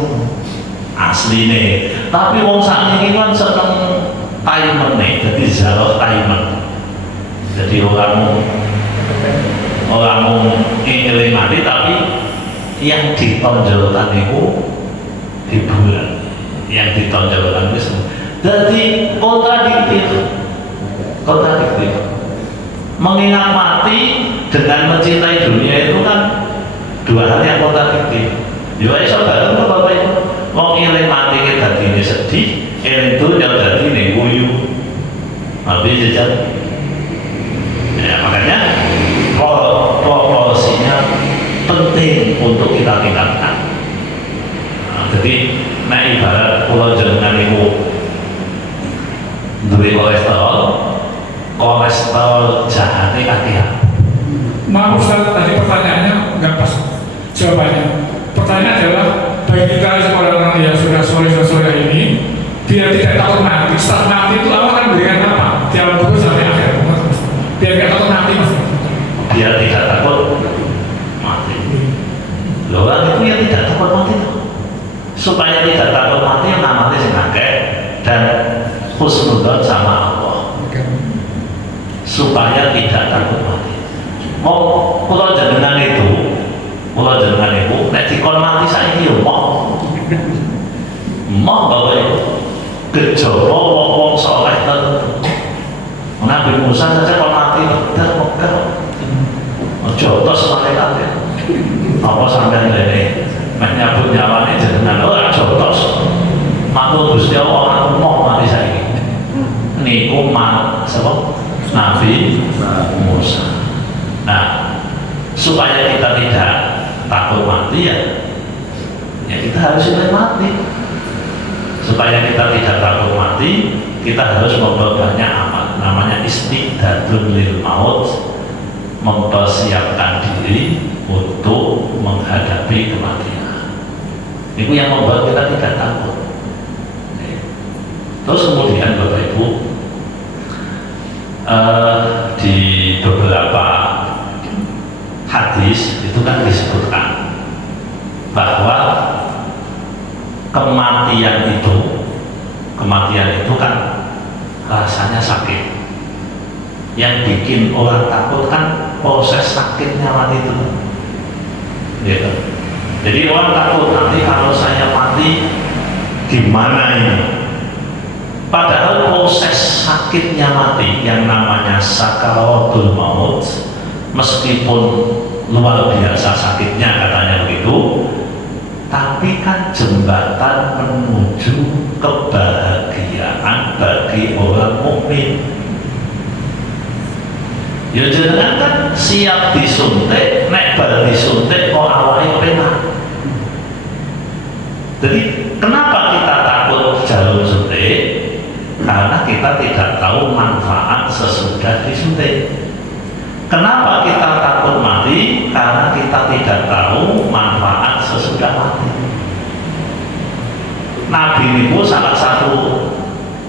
nih. Tapi wong sak ini kan seneng timer nih, jadi ziarah timer. Jadi orang ingin mati, tapi yang ditonjolkan itu hiburan, yang ditonjolkan itu jadi kontradiktif. Mengingat mati dengan mencintai dunia itu dua hal yang kontradiktif. Ya iso bareng kok Bapak Ibu. Wong eling mati ki dadine sedih, eling dunya dadine guyu. Habis jejak. Ya makanya proporsinya penting untuk kita tingkatkan. Nah, jadi nek ibarat kula jenengan niku duwe kolesterol jahate akeh. Maaf Ustaz, tadi pertanyaannya nggak pas jawabannya. Pertanyaan adalah bagi kita orang yang sudah sore ini, biar tidak takut mati. Setelah mati itu Allah akan berikan apa? Di alam kubur sampai akhir. Biar tidak takut mati mas. Biar tidak takut mati. Loh, orang itu yang tidak takut mati itu. Supaya tidak takut mati yang namanya sing akeh dan husnudzon sama Allah. Supaya tidak takut mati. Mau kalau jenengan itu nek dikon mati saiki yo mau Bapak Ibu kejaba wong saleh tertentu. Nabi Musa saja kalau mati Mekah aja tos malaikat ya. Apa sampeyan rene mek nyabut nyawane jenengan ora aja tos. Matur Gusti Allah aku mau mati saiki. Niku sapa? Nabi Musa. Nah, supaya kita tidak takut mati ya kita harus mati. Supaya kita tidak takut mati, kita harus memperbanyak amal. Namanya istidadun lil maut, mempersiapkan diri untuk menghadapi kematian. Itu yang membuat kita tidak takut. Terus kemudian Bapak Ibu, di beberapa hadis itu kan disebutkan bahwa kematian itu kan rasanya sakit. Yang bikin orang takut kan proses sakitnya mati itu. Gitu. Jadi orang takut nanti kalau saya mati gimana ini? Padahal proses sakitnya mati yang namanya sakaratul maut, meskipun luar biasa sakitnya katanya begitu, tapi kan jembatan menuju kebahagiaan bagi orang mukmin. Ya jenengan kan siap disuntik, nek bar disuntik kok awake penak. Jadi kenapa kita takut jarum suntik? Karena kita tidak tahu manfaat sesudah disuntik. Kenapa kita takut mati? Karena kita tidak tahu manfaat sesudah mati. Nabi itu salah satu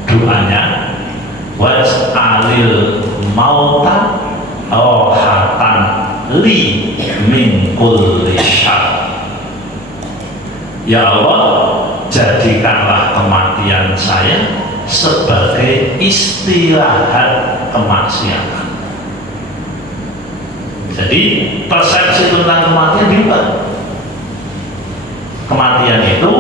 doanya waj'alil mauta rohatan li min kulli syarr. Ya Allah, jadikanlah kematian saya sebagai istirahat kemaksiatan. Jadi persepsi tentang kematian diubah. Kematian itu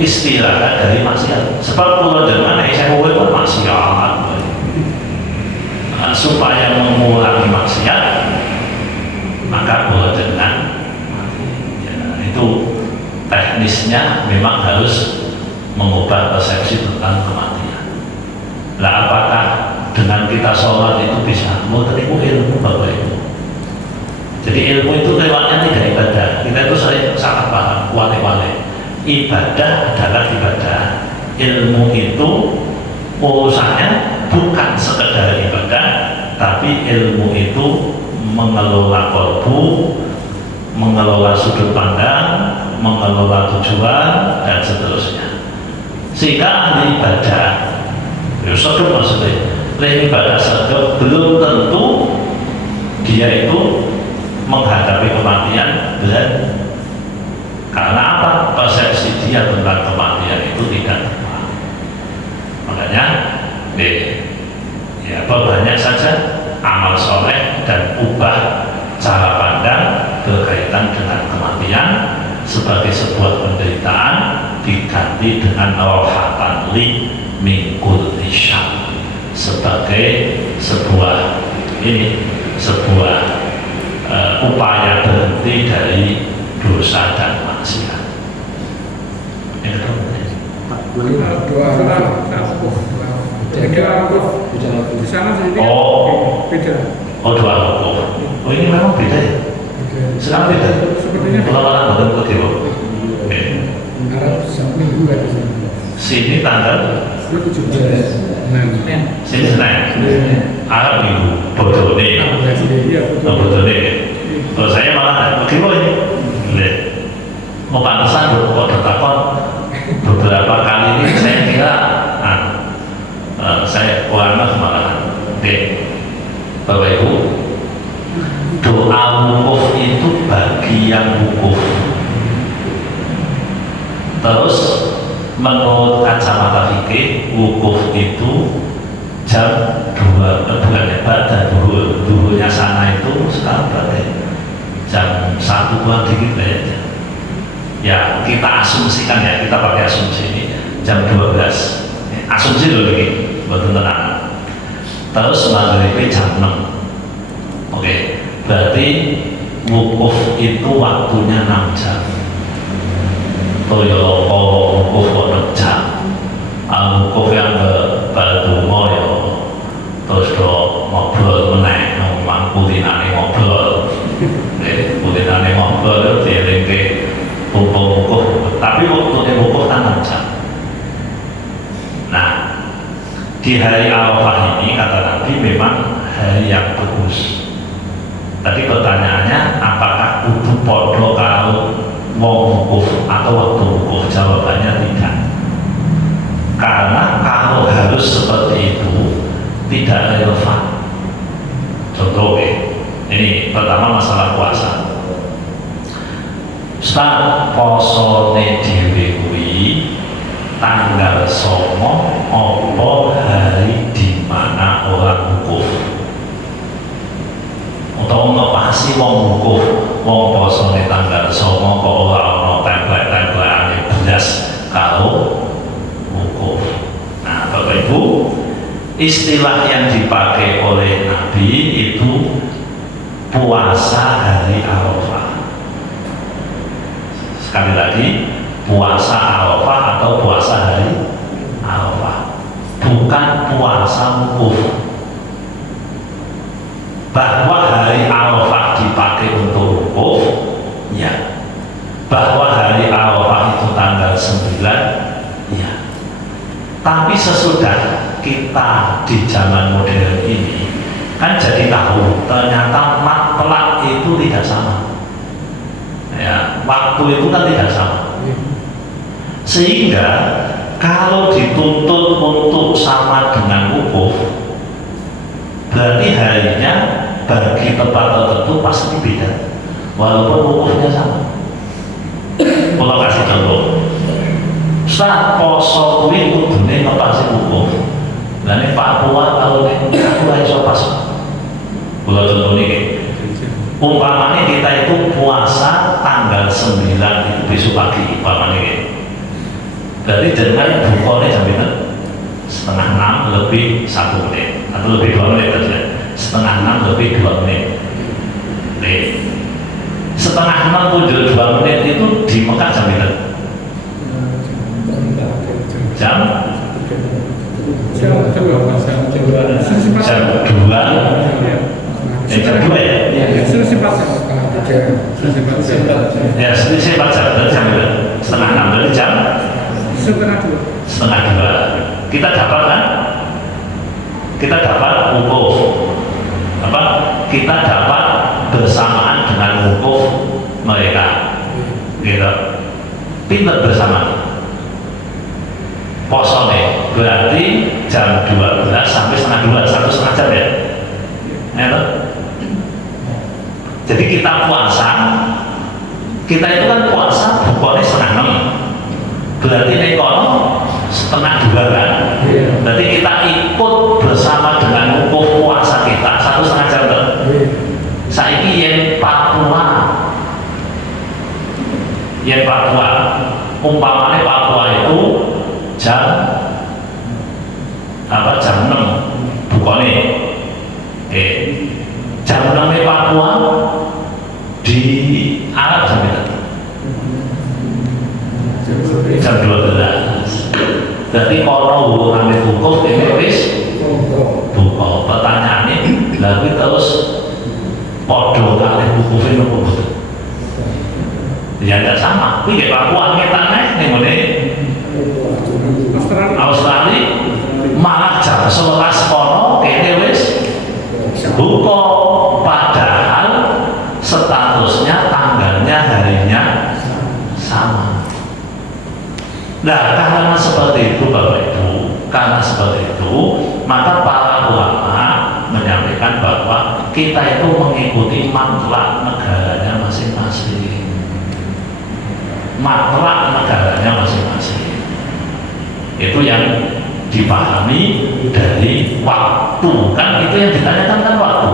istirahat dari maksiat. Sebab kalau dengan saya mau maksiat, supaya mengurangi maksiat, maka kalau dengan itu teknisnya memang harus mengubah persepsi tentang kematian. Nah, apakah dengan kita sholat itu bisa menerima ilmu Bapak Ibu? Jadi ilmu itu lewatnya tidak ibadah. Kita itu sering salah paham, wale-wale. Ibadah adalah ibadah. Ilmu itu urusannya bukan sekedar ibadah, tapi ilmu itu mengelola kolbu, mengelola sudut pandang, mengelola tujuan, dan seterusnya. Sehingga ahli ibadah sedep maksudnya ahli ibadah sedep belum tentu dia itu menghadapi kematian berat. Karena apa? Persepsi dia tentang kematian itu tidak tepat. Makanya ya perbanyak saja amal soleh dan ubah cara pandang berkaitan dengan kematian sebagai sebuah penderitaan diganti dengan rohatan li min kulli syarr sebagai sebuah berhenti dari dosa dan maksiat. Yang kedua, Pak, boleh Dua di sana sendiri beda. dua wukuf. Oh ini memang beda ya? Sekarang beda? Sepertinya Ulama bukan ketiga. Oke. Arab seminggu ada Sini tanggal, sini Senin. Arab minggu, bodone. Bodone. Kalau saya malah ketiga ini. Lihat. Mau pantesan kok tertakon beberapa kali ini saya kira saya kurang malah. Oke. Bapak Ibu, doa wukuf itu bagi yang wukuf. Terus menurut kacamata fikih, wukuf itu jam 2, bukan hebat dan duhurnya sana itu sekarang berarti jam 1 kurang dikit kayaknya. Ya kita asumsikan ya, kita pakai asumsi ini jam 12. Asumsi dulu ini, betul tenang. Terus maghribnya jam 6. Oke, berarti wukuf itu waktunya 6 jam. Toyo wukuf 6 jam. Wukuf yang baru moyo. Terus do ngobrol meneh, ngomong kulinane ngobrol. Kulinane ngobrol itu dilengke wukuf. Tapi waktunya wukuf kan 6 jam. Nah, di hari Arafah ini kata Nabi memang hari yang bagus. Tadi pertanyaannya apakah kudu podo kalau wong wukuf atau waktu wukuf? Jawabannya tidak. Karena kalau harus seperti itu tidak relevan. Contoh ini pertama masalah puasa. Ustaz posone dhewe kuwi tanggal 9 opo hari di mana orang wukuf, atau ngepasi wong wukuf wong posone tanggal 9 kok ora ana template-templeane belas kalau wukuf. Nah, Bapak Ibu, istilah yang dipakai oleh Nabi itu puasa hari Arafah. Sekali lagi, puasa Arafah atau puasa hari Arafah, bukan puasa wukuf. Bahwa hari Arafah dipakai untuk wukuf, ya. Bahwa hari Arafah itu tanggal 9, ya. Tapi sesudah kita di zaman modern ini kan jadi tahu ternyata matlak itu tidak sama. Ya, waktu itu kan tidak sama. Sehingga kalau dituntut untuk sama dengan wukuf, berarti harinya bagi tempat tertentu pasti beda, walaupun wukufnya sama. Kalau kasih contoh, saat poso kuwi kudune ngepasi wukuf. Lah nek Papua kalau nek aku iso pas. Kalau contoh ini, umpamanya kita itu puasa tanggal 9 itu besok pagi, umpamanya ini. Berarti dengan bukanya jam berapa? Setengah 6 lebih 1 menit atau lebih 2 menit saja. Setengah 6 lebih 2 menit. Oke. Setengah 6 muncul 2 menit itu di Mekah jam berapa? Jam 2 jam 2 ya? Ya, selisih 4 jam, berarti jam berapa? Setengah 6, berarti jam? Setengah 2. Kita dapat kan? Kita dapat wukuf. Apa? Kita dapat bersamaan dengan wukuf mereka. Gitu. Pinter bersama. Posone berarti jam 12 sampai setengah 2, 1,5 jam ya? Ya, jadi kita puasa, kita itu kan puasa bukannya setengah 6, berarti nekono setengah 2 kan? Berarti kita ikut bersama dengan wukuf puasa kita 1,5 jam kan? Saiki yen Papua, umpamanya Papua itu jam apa? Jam 6 bukannya. Jam 6 Papua di jam 12. Jadi kalau hubungan hukum ini wis buka. Pertanyaannya, lalu terus podo kali hukumnya nopo. Ya tidak sama. Ini Papua ngetane ning ngene Australia malah jam 11 kono kene wis buka, padahal statusnya tanggalnya harinya sama. Nah, karena seperti itu Bapak Ibu, karena seperti itu, maka para ulama menyampaikan bahwa kita itu mengikuti matlak negaranya masing-masing. Matlak negaranya masing-masing. Itu yang dipahami dari waktu. Kan itu yang ditanyakan kan waktu.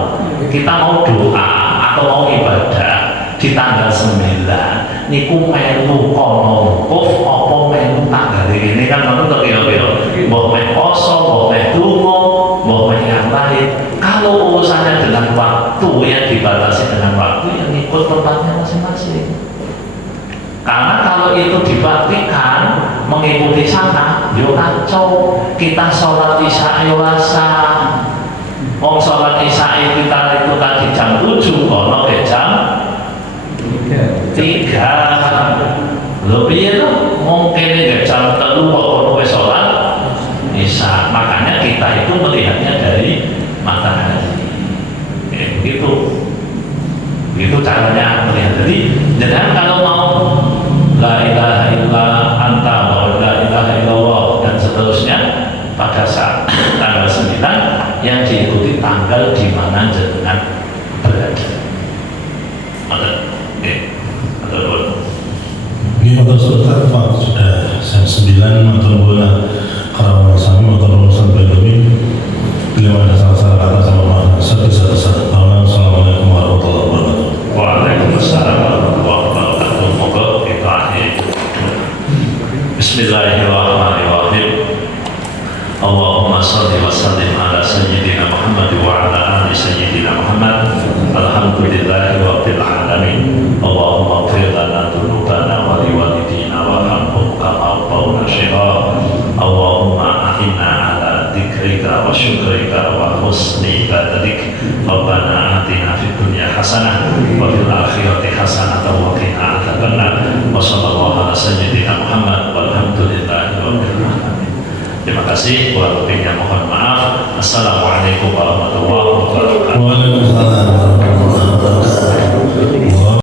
Kita mau doa atau mau ibadah di tanggal 9 niku melu kono wukuf apa melu tanggal ini kan menurut kira-kira mbok meh poso, mbok meh donga, mbok meh yang lain. Kalau urusannya dengan waktu yang dibatasi dengan waktu yang ikut tempatnya masing-masing. Karena kalau itu dibaktikan mengikuti sana, yo kacau. Kita sholat isya yo rasa. Wong sholat isya kita itu tadi jam 7, kono ke jam 3. Lebih itu mungkin nggak jam 3 kono ke sholat isya. Makanya kita itu melihatnya dari matahari. Itu caranya melihat. Jadi jangan kalau mau la ilaha illa anta wa la ilaha illallah dan seterusnya pada saat tanggal 9 yang diikuti tanggal di mana jenengan berada. Ini motor sultan Pak sudah jam 9 motor bola Karawang Sami motor urusan Bagawi. Bila ada salah-salah kata sama makna sebisa-bisa. Assalamualaikum warahmatullahi wabarakatuh. Waalaikumsalam warahmatullahi wabarakatuh. Moga kita akhir. Bismillahirrahmanirrahim. Allahumma salli wa sallim ala sayyidina Muhammad wa ala ali sayyidina Muhammad. Alhamdulillahi rabbil alamin. Allahumma ighfir lana dzunubana wa liwalidina warhamhum kama rabbawna shighara. Allahumma a'inna ala dzikrika wa syukrika wa husni ibadatik. Rabbana atina fid dunya hasanah wa fil akhirati hasanah wa qina adzabannar. Wa sallallahu ala sayyidina Muhammad walhamdulillahi rabbil alamin. Terima kasih, kurang lebihnya mohon maaf. Assalamualaikum warahmatullahi wabarakatuh. Waalaikumsalam.